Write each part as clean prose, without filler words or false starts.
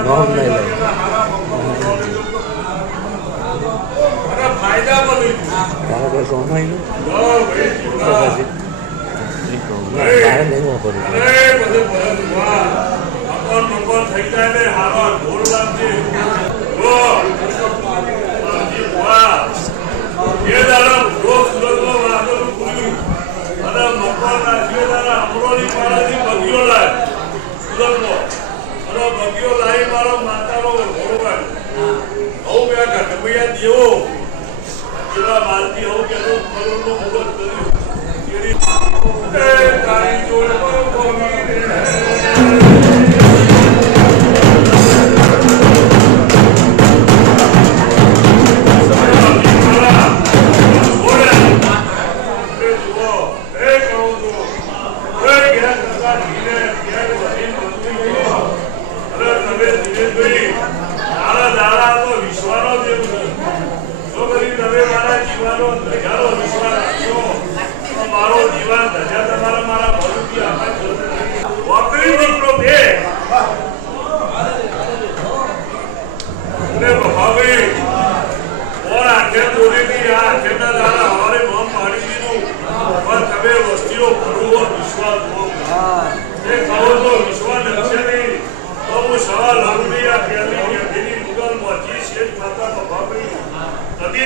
નોમ નહીં લે ફાયદા પણ તારા કોઈ કોમ આવી તારે નહીં વાપરવું થઈ જાય ને હારો ઢોલ લાગશે એ દાડા રોજ સુરતમાં વાગોનું પૂર્યું અને મકવાના જે દાડા અમરોની પાડાથી બગીઓ લાય સુરતમાં અને બગીઓ લાવી મારો માતાનો ભોળવાય હું બે ઘટભૈયા દેવો જેવા માલતી હું કે કરોડનો મુહૂર્ત કર્યું તારી જોડે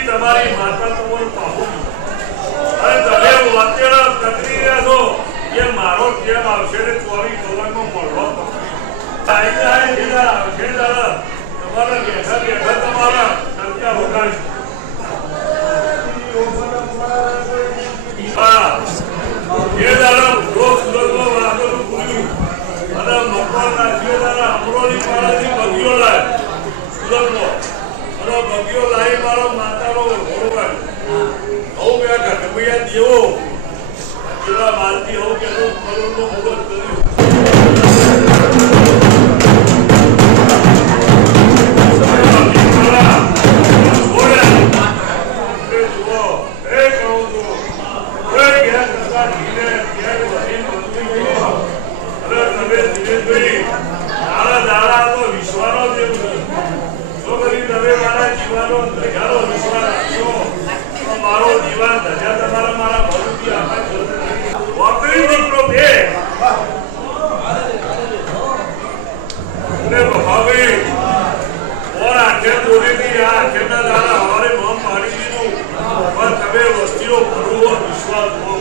તમારી માતા તમારું પાહું અને તમે અત્યારે તકરી રહ્યા છો એ મારો કેમ આવશે ને 24 કલાકમાં મળવા તમારા બેઠા બેઠા તમારા સંખ્યા હોગાડશે એ દાડા રોજ સુરતમાં વાગોનું પૂર્યું અને મકવાના જે દાડા અમરોની પાડાથી બગીઓ લાય સુરતમાં અને બગીઓ લાવી મારો માતાનો ભોળવાય હું બે ઘટભૈયા દેવો જેવા માલતી હું કે કરોડનો મુહૂર્ત કર્યું મારો જીવન ધજા તમારા મારા ભરૂચી આખા વાકરી દીકરો બે ને ભાવી ઓર આખે દોરીની આ આખેના દાડા હવારે મોમ પાડી દીધું પણ તમે વસ્તીઓ ભરવો વિશ્વાસ હો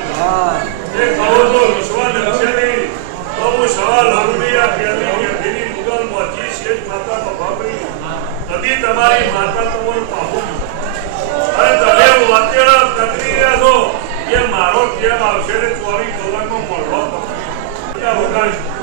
એ કહો તો વિશ્વાસ લક્ષે નહીં તો હું સવા લાગણી આ ખેલી મુગલ મોચી શેઠ માતા ભાવી કદી તમારી માતા તમારું પાહું અને તમે અત્યારે તકરી રહ્યા છો એ મારો કેમ આવશે ને 24 કલાકમાં મળવા હોગાડશે